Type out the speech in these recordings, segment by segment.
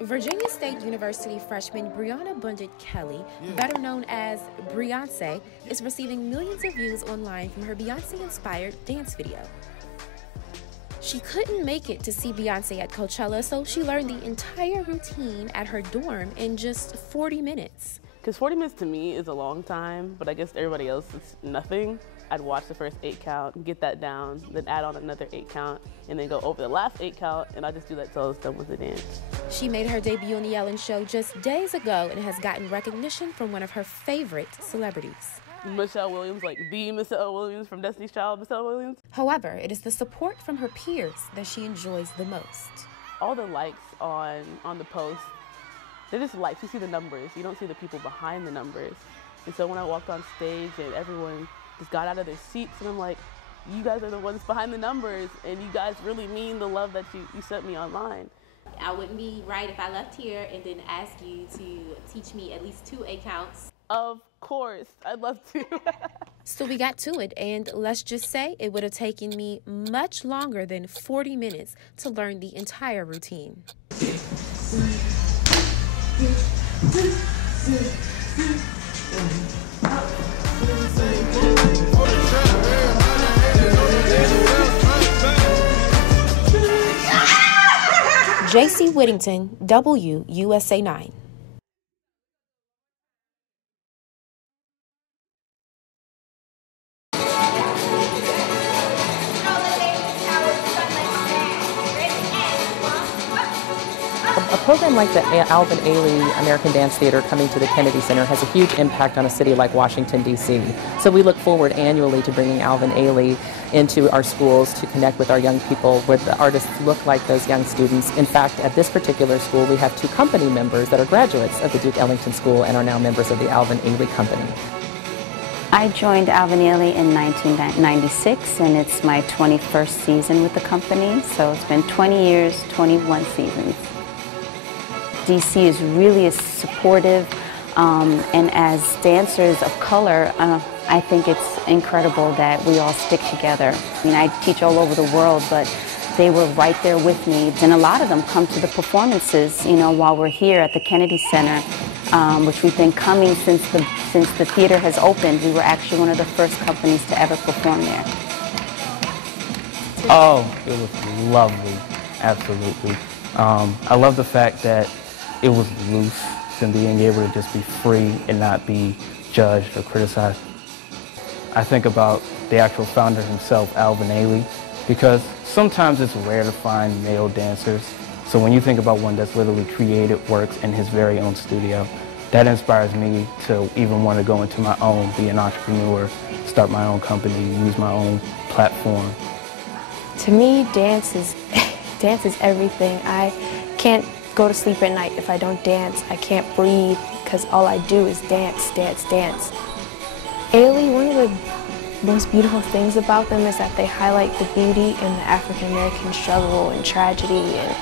Virginia State University freshman Brianna Bundit Kelly, better known as Beyonce, is receiving millions of views online from her Beyonce-inspired dance video. She couldn't make it to see Beyonce at Coachella, so she learned the entire routine at her dorm in just 40 minutes. Because 40 minutes to me is a long time, but I guess to everybody else it's nothing. I'd watch the first 8 count, get that down, then add on another 8 count, and then go over the last 8 count, and I just do that till I was done with the dance. She made her debut on The Ellen Show just days ago and has gotten recognition from one of her favorite celebrities. Michelle Williams, like the Michelle Williams from Destiny's Child, Michelle Williams. However, it is the support from her peers that she enjoys the most. All the likes on the post, they're just likes. You see the numbers. You don't see the people behind the numbers. And so when I walked on stage and everyone just got out of their seats, and I'm like, you guys are the ones behind the numbers, and you guys really mean the love that you sent me online. I wouldn't be right if I left here and didn't ask you to teach me at least 2 8 counts. Of course, I'd love to. So we got to it, and let's just say it would have taken me much longer than 40 minutes to learn the entire routine. J.C. Whittington, WUSA 9. A program like the Alvin Ailey American Dance Theater coming to the Kennedy Center has a huge impact on a city like Washington, D.C. So we look forward annually to bringing Alvin Ailey into our schools to connect with our young people where the artists look like those young students. In fact, at this particular school, we have 2 company members that are graduates of the Duke Ellington School and are now members of the Alvin Ailey Company. I joined Alvin Ailey in 1996, and it's my 21st season with the company, so it's been 20 years, 21 seasons. DC is really supportive, and as dancers of color, I think it's incredible that we all stick together. I mean, I teach all over the world, but they were right there with me, and a lot of them come to the performances, you know, while we're here at the Kennedy Center, which we've been coming since the theater has opened. We were actually one of the first companies to ever perform there. Oh, it was lovely, absolutely. I love the fact that it was loose and being able to just be free and not be judged or criticized. I think about the actual founder himself, Alvin Ailey, because sometimes it's rare to find male dancers. So when you think about one that's literally created works in his very own studio, that inspires me to even want to go into my own, be an entrepreneur, start my own company, use my own platform. To me, dance is everything. I can't go to sleep at night if I don't dance. I can't breathe because all I do is dance, dance, dance. Ailey, one of the most beautiful things about them is that they highlight the beauty in the African American struggle and tragedy, and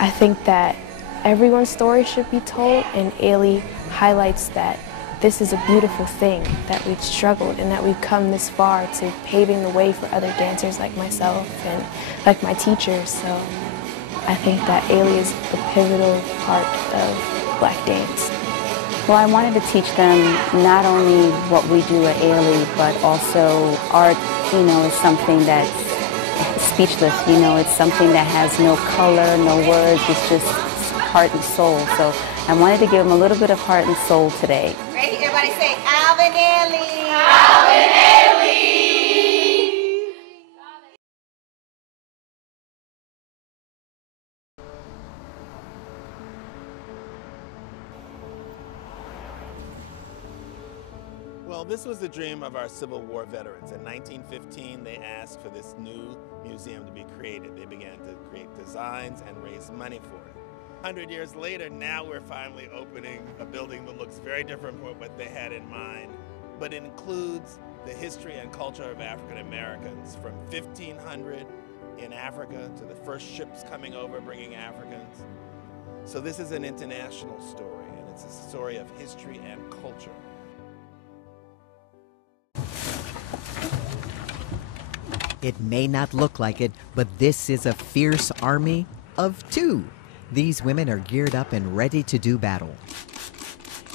I think that everyone's story should be told, and Ailey highlights that this is a beautiful thing, that we've struggled and that we've come this far to paving the way for other dancers like myself and like my teachers. So I think that Ailey is a pivotal part of Black dance. Well, I wanted to teach them not only what we do at Ailey, but also art, you know, is something that's speechless, you know, it's something that has no color, no words, it's just heart and soul. So I wanted to give them a little bit of heart and soul today. Ready? Everybody say, Alvin Ailey! Alvin Ailey! Well, this was the dream of our Civil War veterans. In 1915, they asked for this new museum to be created. They began to create designs and raise money for it. 100 years later, now we're finally opening a building that looks very different from what they had in mind, but it includes the history and culture of African Americans from 1500 in Africa to the first ships coming over bringing Africans. So this is an international story, and it's a story of history and culture. It may not look like it, but this is a fierce army of 2. These women are geared up and ready to do battle.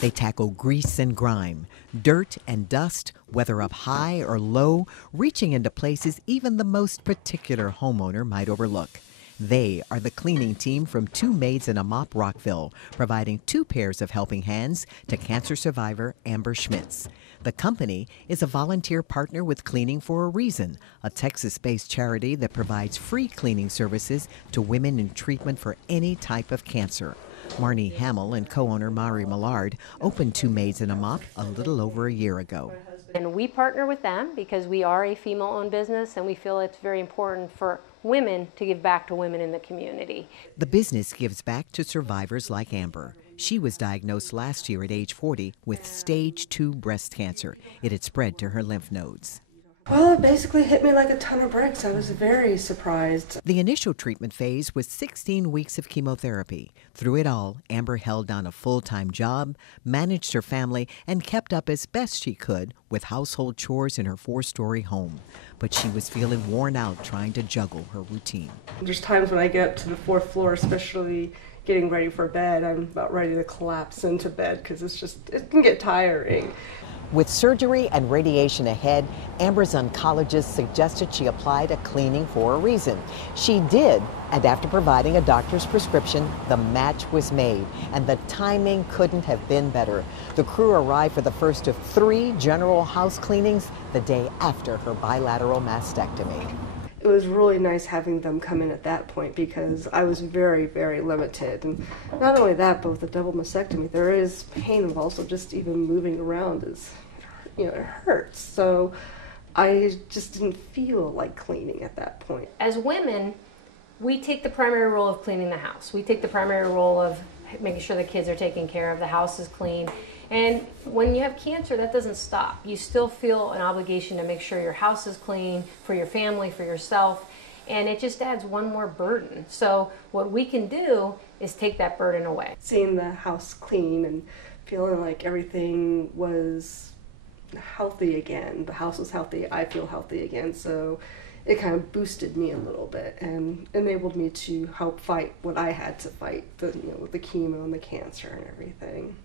They tackle grease and grime, dirt and dust, whether up high or low, reaching into places even the most particular homeowner might overlook. They are the cleaning team from Two Maids and a Mop Rockville, providing 2 pairs of helping hands to cancer survivor Amber Schmitz. The company is a volunteer partner with Cleaning for a Reason, a Texas-based charity that provides free cleaning services to women in treatment for any type of cancer. Marnie Hamill and co-owner Mari Millard opened Two Maids and a Mop a little over a year ago. And we partner with them because we are a female-owned business and we feel it's very important for women to give back to women in the community. The business gives back to survivors like Amber. She was diagnosed last year at age 40 with stage 2 breast cancer. It had spread to her lymph nodes. Well, it basically hit me like a ton of bricks. I was very surprised. The initial treatment phase was 16 weeks of chemotherapy. Through it all, Amber held down a full-time job, managed her family, and kept up as best she could with household chores in her 4-story home. But she was feeling worn out trying to juggle her routine. There's times when I get up to the 4th floor, especially getting ready for bed, I'm about ready to collapse into bed because it can get tiring. With surgery and radiation ahead, Amber's oncologist suggested she apply to Cleaning for a Reason. She did, and after providing a doctor's prescription, the match was made, and the timing couldn't have been better. The crew arrived for the first of 3 general house cleanings the day after her bilateral mastectomy. It was really nice having them come in at that point because I was very, very limited. And not only that, but with the double mastectomy, there is pain involved, so just even moving around it hurts. So I just didn't feel like cleaning at that point. As women, we take the primary role of cleaning the house. We take the primary role of making sure the kids are taken care of, the house is clean. And when you have cancer, that doesn't stop. You still feel an obligation to make sure your house is clean for your family, for yourself, and it just adds one more burden. So what we can do is take that burden away. Seeing the house clean and feeling like everything was healthy again, the house was healthy, I feel healthy again, so it kind of boosted me a little bit and enabled me to help fight what I had to fight, with the chemo and the cancer and everything.